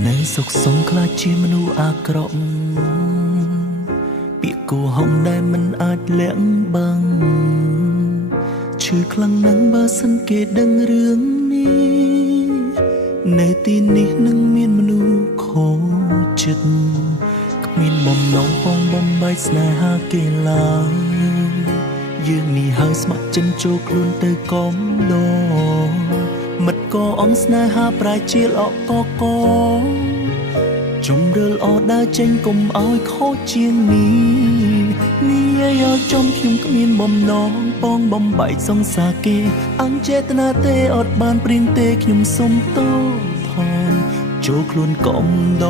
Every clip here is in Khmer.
ในสุขสงคลาជាមនុស្សអាក្រក់ពាក្យគួរហងដែលមិនអាចលាក់បាំងឈឺខ្លាំងណាស់បើសិនគេដឹងរឿងនេះនៅទីនេះនឹងមានមនុស្សខូចចិត្តគ្មានបំណងបងបំបែកស្នេហាគេឡើយយើងនេះហើយស្ម័គ្រចិត្តចូលខ្លួនទៅកំដរមិត្តក៏អងស្នេហាប្រែជាល្អកជំរឿលអដើរចេញកុំឲ្យខូចជាងនេះនេះឲ្យចំខ្ញុំគ្មានបំណងបងបំបែកសង្សារគេអញ្ចេតនាទេអត់បានព្រៀងទេខ្ញុំសុំទោសផងចូលខ្លួនកុំដ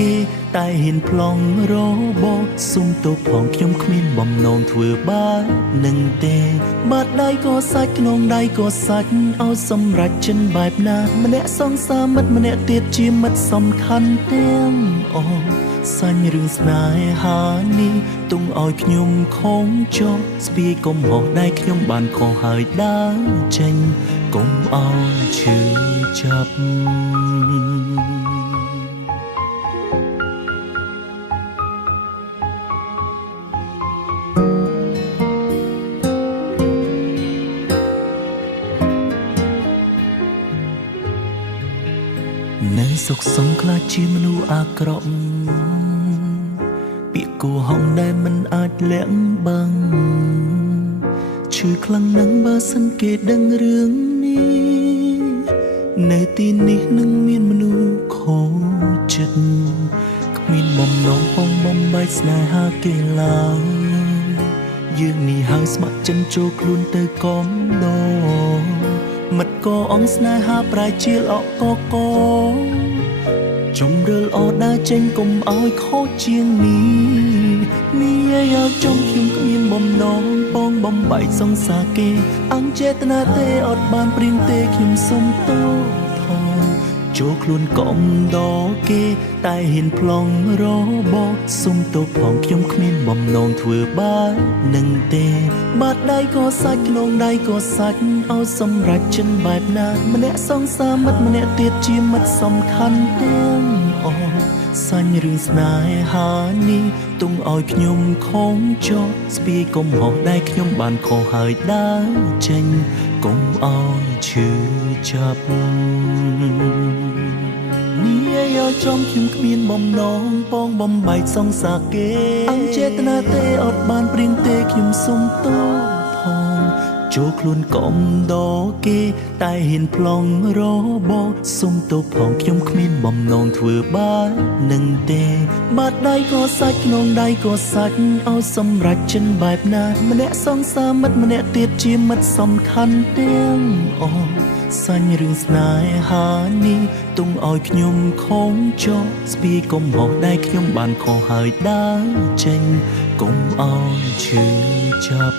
គេតែហ៊ានប្លង់របបសុំទោសផងខ្ញុំគ្មានបំណងធ្វើបាបនឹងទេបាត់ដៃក៏សាច់ក្នុងដៃក៏សាច់ឲ្យសម្រេចចិនបែបណាម្នាក់សង្សារមិត្តម្នាក់ទៀតជាមិត្តសំខាន់ទាំងអស់សាញ់រឿងស្នេហានេះទុំឲ្យខ្ញុំខំចោះស្ពាយកុំហោះដៃខ្ញុំបានខុសហើយដើរចេញកុំឲ្យឈឺចាប់នៅសុខសង្ឃខ្លាចជាមនុស្សអាក្រក់ពាក្យគួរហងដែលមិនអាចលាក់បាំងឈឺខ្លាំងណាស់បើសិនគេដឹងរឿងនេះនៅទីនេះនឹងមានមនុស្សខូចចិត្តគ្មានបំណងបងបំបែកស្នេហាគេឡើយយើងនេះហើយស្ម័គ្រចិត្តចូលខ្លួនទៅកំដរមិត្តក៏អងស្នេហាប្រែជាល្អកជំរឿលអដើរចេញកុំឲ្យខូចជាងនេះឲ្យចំខ្ញុំគ្មានបំណងបងបំបែកសង្សារគេអញ្ចេតនាទេអត់បានព្រៀងទេខ្ញុំសុំទោសផងចូលខ្លួនកុំដគេតែហ៊ានប្លង់របបសុំទោសផងខ្ញុំគ្មានបំណងធ្វើបាបនឹងទេបាត់ដៃក៏សាច់ក្នុងដៃក៏សាច់ឲ្យសម្រេចចិនបែបណាម្នាក់សង្សារមិត្តម្នាក់ទៀតជាមិត្តសំខាន់ទាំងអស់សាញ់រឿងស្នេហានេះទុំឲ្យខ្ញុំខំចោះស្ពាយកុំហោះដៃខ្ញុំបានខុសហើយដើរចេញកុំឲ្យឈឺចាប់នេះឲ្យចំខ្ញុំគ្មានបំណងបងបំបែកសង្សារគេអញ្ចេតនាទេអត់បានព្រៀងទេខ្ញុំសុំទោសផងចូលខ្លួនកុំដគេតែហ៊ានប្លង់របបសុំទោសផងខ្ញុំគ្មានបំណងធ្វើបាបនឹងទេបាត់ដៃក៏សាច់ក្នុងដៃក៏សាច់ឲ្យសម្រេចចិនបែបណាម្នាក់សង្សារមិត្តម្នាក់ទៀតជាមិត្តសំខាន់ទាំងអស់សាញ់រឿងស្នេហានេះទុំឲ្យខ្ញុំខំចោះស្ពាយកុំហោះដៃខ្ញុំបានខុសហើយដើរចេញកុំឲ្យឈឺចាប់